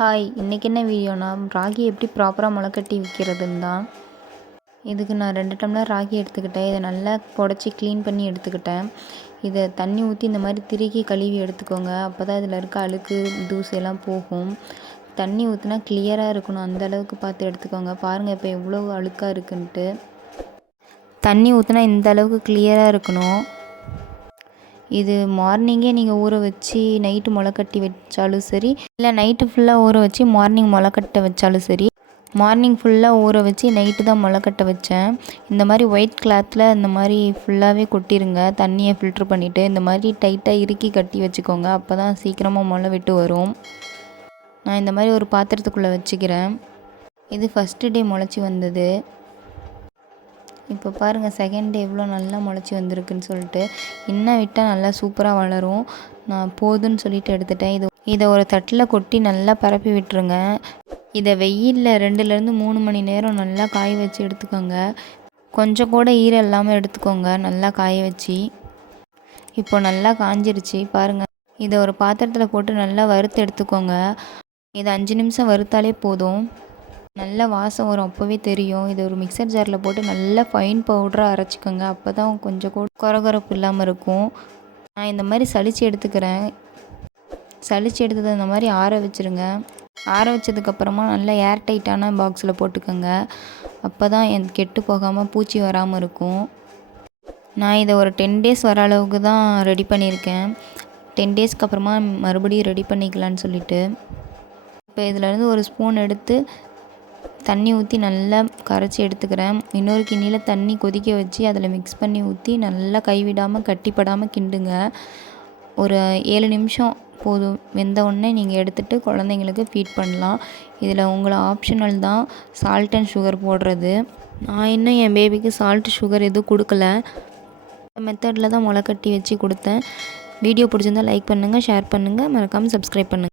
Hi, இன்றைக்கி என்ன வீடியோனா ராகி எப்படி ப்ராப்பராக முளைக்கட்டி விற்கிறதுன்னு தான். இதுக்கு நான் 2 டம்ளர் ராகி எடுத்துக்கிட்டேன். இதை நல்லா புடச்சி க்ளீன் பண்ணி எடுத்துக்கிட்டேன். இதை தண்ணி ஊற்றி இந்த மாதிரி திருகி கழுவி எடுத்துக்கோங்க. அப்போ தான் இதில் இருக்க அழுக்கு தூசு எல்லாம் போகும். தண்ணி ஊற்றினா கிளியராக இருக்கணும், அந்த அளவுக்கு பார்த்து எடுத்துக்கோங்க. பாருங்கள் இப்போ எவ்வளோ அழுக்காக இருக்குன்ட்டு. தண்ணி ஊற்றினா இந்த அளவுக்கு கிளியராக இருக்கணும். இது மார்னிங்கே நீங்கள் ஊற வச்சு நைட்டு முளைக்கட்டி வச்சாலும் சரி, இல்லை நைட்டு ஃபுல்லாக ஊற வச்சு மார்னிங் முளைக்கட்ட வச்சாலும் சரி. மார்னிங் ஃபுல்லாக ஊற வச்சு நைட்டு தான் முளைக்கட்ட வச்சேன். இந்த மாதிரி ஒயிட் கிளாத்தில் இந்த மாதிரி ஃபுல்லாகவே கொட்டிடுங்க. தண்ணியை ஃபில்ட்ரு பண்ணிவிட்டு இந்த மாதிரி டைட்டாக இறுக்கி கட்டி வச்சுக்கோங்க. அப்போ தான் சீக்கிரமாக முளை விட்டு வரும். நான் இந்த மாதிரி ஒரு பாத்திரத்துக்குள்ளே வச்சுக்கிறேன். இது ஃபஸ்ட்டு டே முளைச்சி வந்தது. இப்போ பாருங்கள் செகண்ட் டே எவ்வளோ நல்லா முளைச்சி வந்திருக்குன்னு சொல்லிட்டு. இன்னும் விட்டால் நல்லா சூப்பராக வளரும். நான் போதுன்னு சொல்லிட்டு எடுத்துட்டேன். இதை ஒரு தட்டில் கொட்டி நல்லா பரப்பி விட்டுருங்க. இதை வெயிலில் 2லேருந்து 3 மணி நேரம் நல்லா காய வச்சு எடுத்துக்கோங்க. கொஞ்சம் கூட ஈரம் இல்லாமல் எடுத்துக்கோங்க, நல்லா காய வச்சு. இப்போ நல்லா காஞ்சிருச்சு பாருங்கள். இதை ஒரு பாத்திரத்தில் போட்டு நல்லா வறுத்து எடுத்துக்கோங்க. இதை 5 நிமிஷம் வறுத்தாலே போதும். நல்ல வாசம் வரும், அப்போவே தெரியும். இதை ஒரு மிக்சர் ஜாரில் போட்டு நல்லா ஃபைன் பவுடராக அரைச்சிக்கோங்க. அப்போ தான் கொஞ்சம் கூட கொரகொரப்பு இல்லாமல் இருக்கும். நான் இந்த மாதிரி சலித்து எடுத்துக்கிறேன். சலித்து எடுத்தது இந்த மாதிரி ஆற வச்சுருங்க. ஆற வச்சதுக்கப்புறமா நல்லா ஏர் டைட்டான பாக்ஸில் போட்டுக்கோங்க. அப்போ தான் கெட்டு போகாமல் பூச்சி வராமல் இருக்கும். நான் இதை ஒரு 10 டேஸ் வர அளவுக்கு தான் ரெடி பண்ணியிருக்கேன். 10 டேஸ்க்கு அப்புறமா மறுபடியும் ரெடி பண்ணிக்கலான்னு சொல்லிட்டு. இப்போ இதிலேருந்து ஒரு ஸ்பூன் எடுத்து தண்ணி ஊற்றி நல்லா கரைச்சி எடுத்துக்கிறேன். இன்னொரு கிண்ணியில் தண்ணி கொதிக்க வச்சு அதில் மிக்ஸ் பண்ணி ஊற்றி நல்லா கைவிடாமல் கட்டிப்படாமல் கிண்டுங்க. ஒரு 7 நிமிஷம் போதும். வெந்த உடனே நீங்கள் எடுத்துகிட்டு குழந்தைங்களுக்கு ஃபீட் பண்ணலாம். இதில் உங்களை ஆப்ஷனல் தான் சால்ட் அண்ட் சுகர் போடுறது. நான் இன்னும் என் பேபிக்கு சால்ட் சுகர் எதுவும் கொடுக்கல. மெத்தடில் தான் முளைக்கட்டி வச்சு கொடுத்தேன். வீடியோ பிடிச்சிருந்தால் லைக் பண்ணுங்கள், ஷேர் பண்ணுங்கள், மறக்காமல் சப்ஸ்கிரைப் பண்ணுங்கள்.